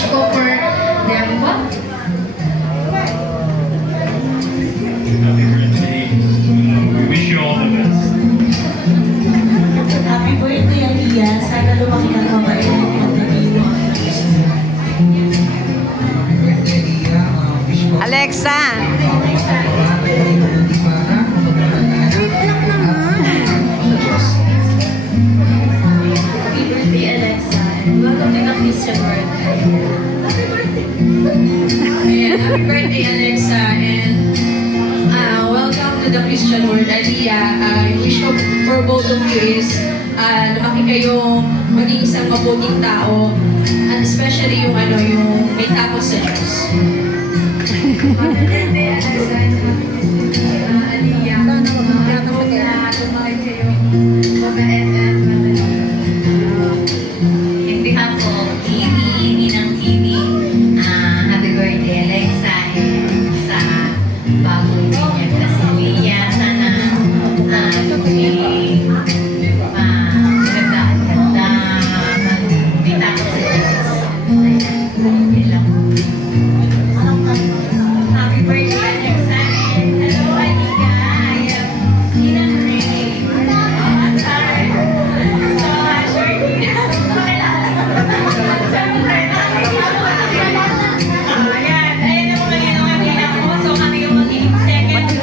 wish ko for them what? Happy birthday. We wish you all the best. Happy birthday, Aliyah. Sana lumaki ka na mabait at matalino. Alexa! Happy birthday, Alexa. Welcome to the Christian World. Happy birthday! Ayan, happy birthday, Alexa. And welcome to the Christian World. Aliyah, I wish ko for both of you is lumaki kayong maging isang mabuting tao. And especially yung yung may takot sa Diyos. Happy birthday, Alexa. Aliyah, lumaki kayong mabait at In behalf of TV, Ninang TV, happy birthday Alexa and sa bagong binyag na si Leah. Sana maganda at ganda, magbitakot sa Diyos. Ayan lang. Happy birthday Alexa and hello Anika. I am Ninang Ray.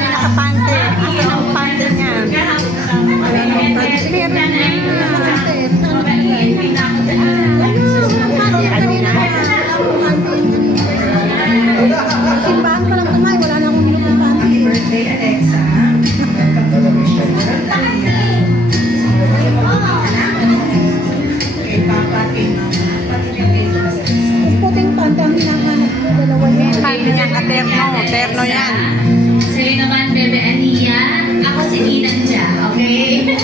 Nakapante. Asa ang pante niya? Simbahan pa lang tumay. Wala na akong minutupan. happy birthday, Alexa. Welcome to the Christian World. Kay Papa, kay Mama, pati rin kay Jesus. Puting panta ang hinahanap ko. Dalawa yan. Pante niya katerno. Terno yan. Sa'yo naman, Bebe Ania. Ako si Ninang Dia, okay?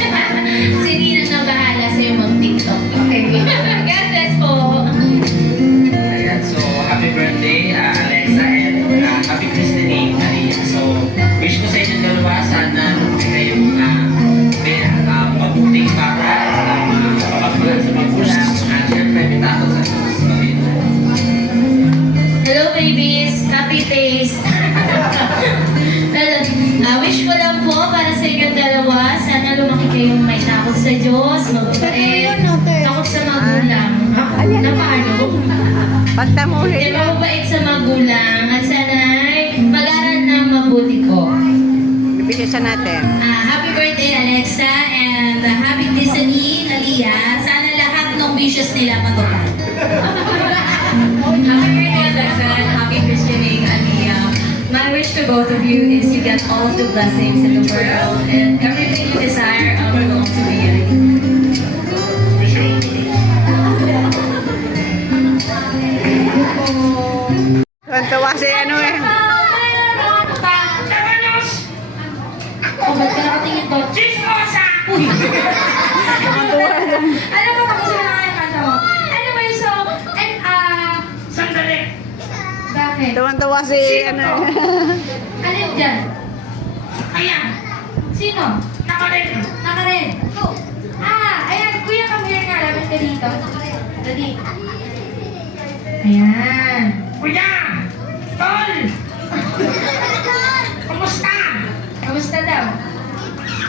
Si Ninang na bahala sa'yo mag-TikTok, okay? God bless po. Ayan, so happy birthday Alexa and happy christening Maria. So wish ko sa inyo dalawa sana kayong mabuting para pagpagal sa magulang at syempre may takot sa Diyos. So, yun. Hello babies, happy face. Well, wish ko lang po para sa inyong dalawa, sana lumaki kayong may takot sa Diyos, mababait, takot sa magulang. Na paano? Pagtamuhin Kaya mababait sa magulang at sana mag-aral ng mabuti ko. Bibigyan siya natin. Happy birthday Alexa and happy listening Aliyah. Sana lahat ng wishes nila matupad. Happy birthday, Alexa, and happy christening, Aliyah. My wish to both of you is you get all of the blessings in the world and everything you desire belongs to me. Wish you all the best. Tuwan-tuwa si ano eh. Oh, ba't ka nakatingin to? Chismosa! Uy! Ano ba kung sino na kanta mo? Anyway, so, and sandali. Bakit? Tuwan-tuwa si ano eh. Alin dyan? Ayan! Sino? Nakarin! Nakarin. Ayan, kuya, come here nga. Lapit ka dito. Dali. Ayan. Kuya! Tol! Kumusta? Kamusta daw?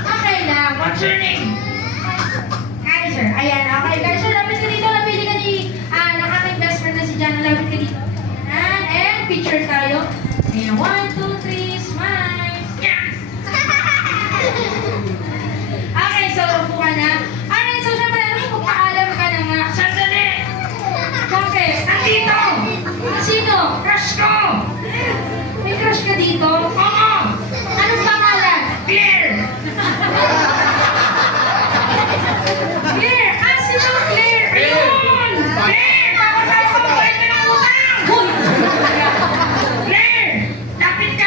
Okay lang. What's your name? Hi, sir. Ayan, okay. Guys, so lapit ka dito. Napili ka ng aking best friend na si Jana. Lapit ka dito. Ayan, and picture tayo. Ayan, 1, 2, 3, smile. Yeah! Okay, so upo ka na. Alright, so syempre, magpaalam ka na nga. Sandali! Bakit? Andito! Sino? Crush ko! May crush ka dito? Oo! Anong pangalan? Claire! Claire! Sino Claire? Ayun! Claire! Papatay ko! Pwede na utang! Hoy! Claire! Lapit ka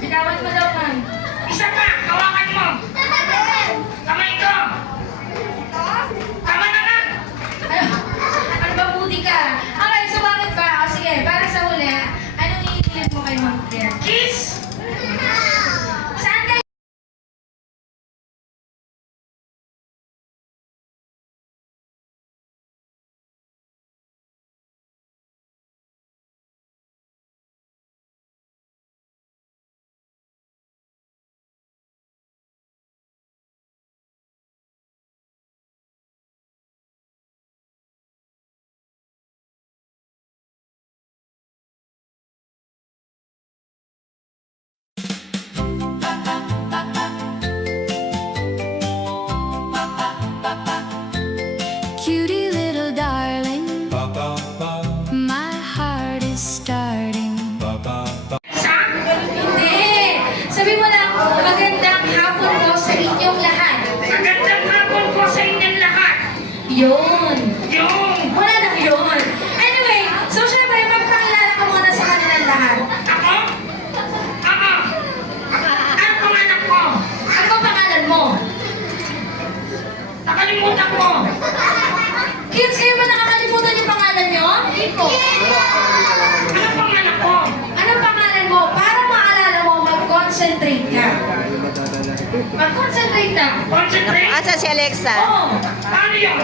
Bitawan mo daw, ma'am. Isa pa, hawakan mo. Kamay ko. Tama na nga. Ano ba, buti ka? Okay, so bakit ba? O sige, para sa huli, anong hihilip mo kay Ma'am Claire? Kiss! Saan kayo? Cutie little darling, my heart is starting. Saan? Hindi! Sabi mo lang, magandang hapon po sa inyong lahat. Magandang hapon po sa inyong lahat. Yun. Yun. Wala na yun. Anyway, so syempre, magpakilala ko muna sa kanilang lahat. Ako? Ako. Ano pangalan ko? Ano ba pangalan mo? Nakalimutan ko. Kids, kayo ba nakakalimutan yung pangalan nyo? Hindi po. Ano pangalan ko? Anong pangalan mo? Para maalala mo, mag-concentrate ka. Mag-concentrate ka. Concentrate? Asa si Alexa? Oo. Paano yun?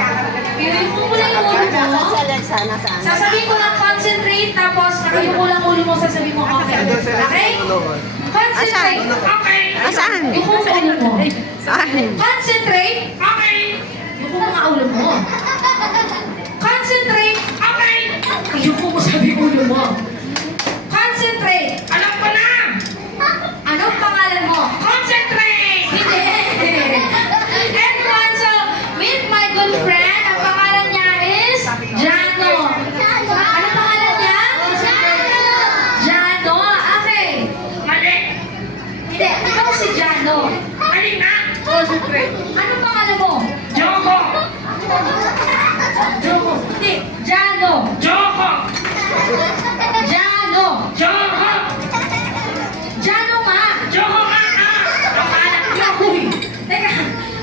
Yung mula yung ulo mo. Si Alexa, nasaan? Sasabihin ko lang concentrate, tapos nakayuko lang ulo mo, sasabihin mo okay. Okay? Concentrate. Okay. Nasaan? Yuko mo ulo mo. Saan? Concentrate. Okay. Yuko mo nga ulo mo. Concentrate. Okay. Yuko mo sabi ulo mo. Concentrate. Alam ko na. Anong pangalan mo? Concentrate. Hindi. Everyone, so meet my good friend. Ang pangalan niya is Jano. Anong pangalan niya? Jano. Okay. Mali. Hindi. Ikaw si Jano. Mali na. Concentrate. Anong pangalan mo? Joko. Joko. Hindi. Jano. Joko. Jano. Joko. Jano nga. Joko nga. Pangalan niya. Uy. Teka.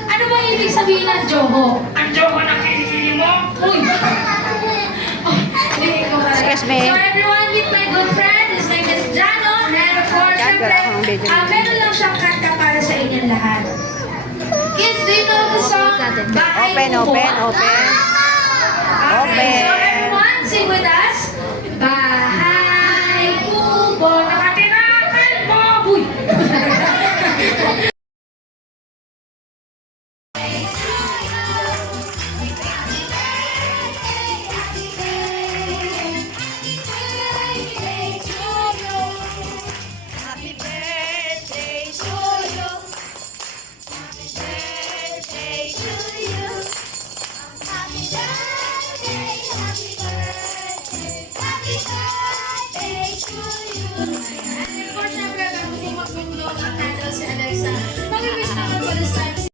Ano ba ibig sabihin ng Joko? Ang Joko na kinikili mo? Uy. Oh, hindi ko ba? Excuse me. So everyone, meet my good friend. His name is Jano. And of course, syempre, meron lang siyang kanta para sa inyong lahat. Kids, do you know the song? Bahay Open, Kubo? open, open. Okay, so Open. everyone, sing with us. Bahay Sing along.